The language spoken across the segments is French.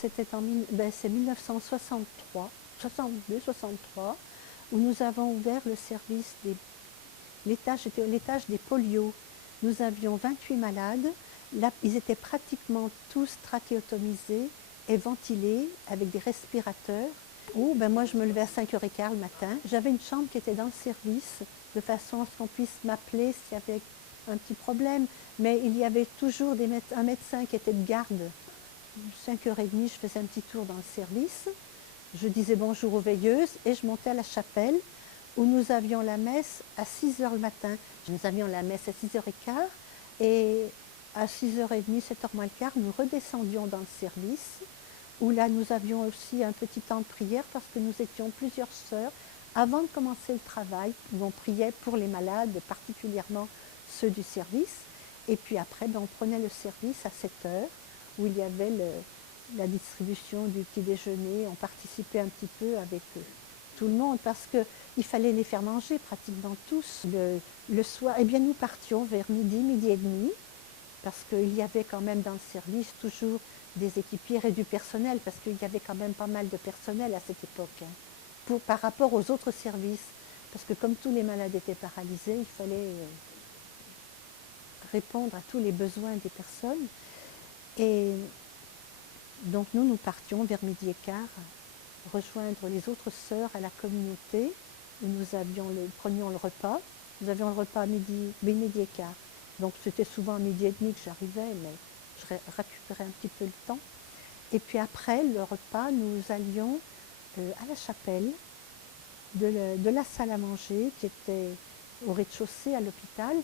c'est 1963, 62, 63, où nous avons ouvert le service l'étage était l'étage des polios. Nous avions 28 malades. Là, ils étaient pratiquement tous trachéotomisés et ventilés avec des respirateurs. Moi, je me levais à 5h15 le matin. J'avais une chambre qui était dans le service, de façon à ce qu'on puisse m'appeler s'il y avait un petit problème. Mais il y avait toujours un médecin qui était de garde. 5h30, je faisais un petit tour dans le service. Je disais bonjour aux veilleuses et je montais à la chapelle où nous avions la messe à 6h le matin. Nous avions la messe à 6h15 et à 6h30, 7h moins le quart, nous redescendions dans le service où là nous avions aussi un petit temps de prière parce que nous étions plusieurs sœurs avant de commencer le travail où on priait pour les malades, particulièrement ceux du service. Et puis après, on prenait le service à 7h où il y avait la distribution du petit déjeuner. On participait un petit peu avec tout le monde parce qu'il fallait les faire manger pratiquement tous. Le soir, eh bien nous partions vers midi, midi et demi, parce qu'il y avait quand même dans le service toujours des équipiers et du personnel, parce qu'il y avait quand même pas mal de personnel à cette époque, hein, par rapport aux autres services. Parce que comme tous les malades étaient paralysés, il fallait répondre à tous les besoins des personnes. Et donc nous partions vers midi et quart, rejoindre les autres sœurs à la communauté, où nous prenions le repas. Nous avions le repas à midi et quart. Donc c'était souvent à midi et demi que j'arrivais, mais je récupérais un petit peu le temps. Et puis après le repas, nous allions à la chapelle de la salle à manger qui était au rez-de-chaussée à l'hôpital.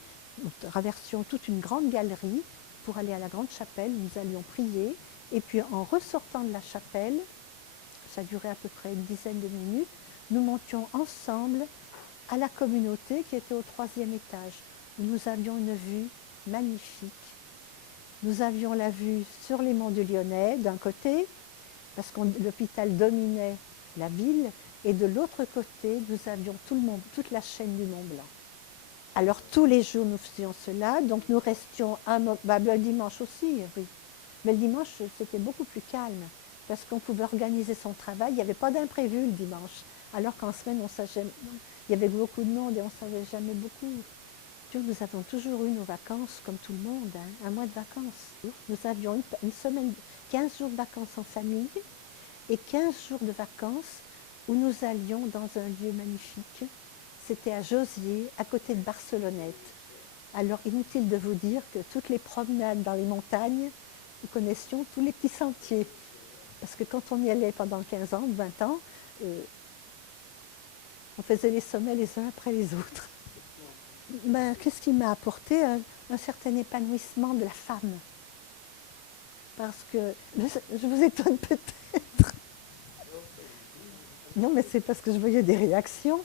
Nous traversions toute une grande galerie pour aller à la grande chapelle. Nous allions prier. Et puis en ressortant de la chapelle, ça durait à peu près une dizaine de minutes, nous montions ensemble à la communauté qui était au 3e étage, où nous avions une vue magnifique. Nous avions la vue sur les monts du Lyonnais d'un côté, parce que l'hôpital dominait la ville, et de l'autre côté, nous avions toute la chaîne du Mont Blanc. Alors tous les jours nous faisions cela, donc nous restions le dimanche aussi, oui. Mais le dimanche, c'était beaucoup plus calme, parce qu'on pouvait organiser son travail. Il n'y avait pas d'imprévu le dimanche. Alors qu'en semaine, il y avait beaucoup de monde et on ne savait jamais beaucoup. Nous avons toujours eu nos vacances comme tout le monde, hein, un mois de vacances. Nous avions une semaine, 15 jours de vacances en famille et 15 jours de vacances où nous allions dans un lieu magnifique. C'était à Josier, à côté de Barcelonnette. Alors inutile de vous dire que toutes les promenades dans les montagnes, nous connaissions tous les petits sentiers. Parce que quand on y allait pendant 15 ans, 20 ans, on faisait les sommets les uns après les autres. Qu'est-ce qui m'a apporté un certain épanouissement de la femme? Parce que, je vous étonne peut-être. Non, mais c'est parce que je voyais des réactions.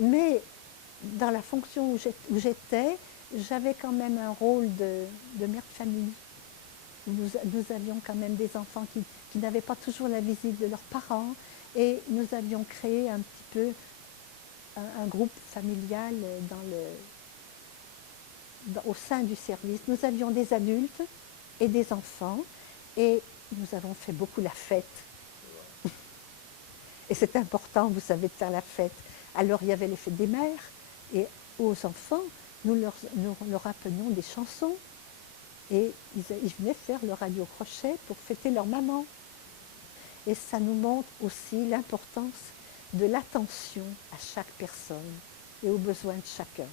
Mais dans la fonction où j'étais, j'avais quand même un rôle de mère de famille. Nous avions quand même des enfants qui n'avaient pas toujours la visite de leurs parents et nous avions créé un petit peu un groupe familial au sein du service. Nous avions des adultes et des enfants et nous avons fait beaucoup la fête. Et c'est important, vous savez, de faire la fête. Alors il y avait les fêtes des mères et aux enfants, nous leur appenions des chansons. Et ils venaient faire le radio-crochet pour fêter leur maman. Et ça nous montre aussi l'importance de l'attention à chaque personne et aux besoins de chacun.